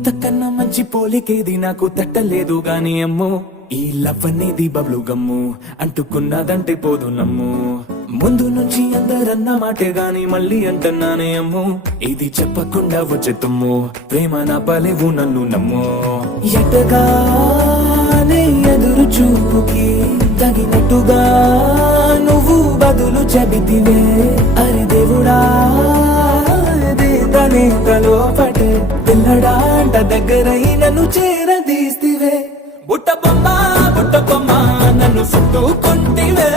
ఇంతకన్నా మంచి పోలికేది నాకు తట్టలేదు గాని అమ్మో ఈ లవ్ అనేది బబ్లు గమ్ము అంటుకున్నదంటే పోదు నమ్ము ముందు నుంచి అందరన్న మాటే గాని మళ్ళీ అంటున్నానే అమ్ము ఇది చెప్పకుండా వచ్చే తుమ్ము ప్రేమ నా పలేవు నన్ను నమ్ము ఎటగానే ఎదురు చూపుకి తగినట్టుగా నువ్వు బదులు చెబితివే అరి దేవుడా తనే తలో పటే పిల్లడాంట దగ్గరై నన్ను చేరదీస్తివే బుట్ట బొమ్మ నన్ను చుట్టుకుంటివే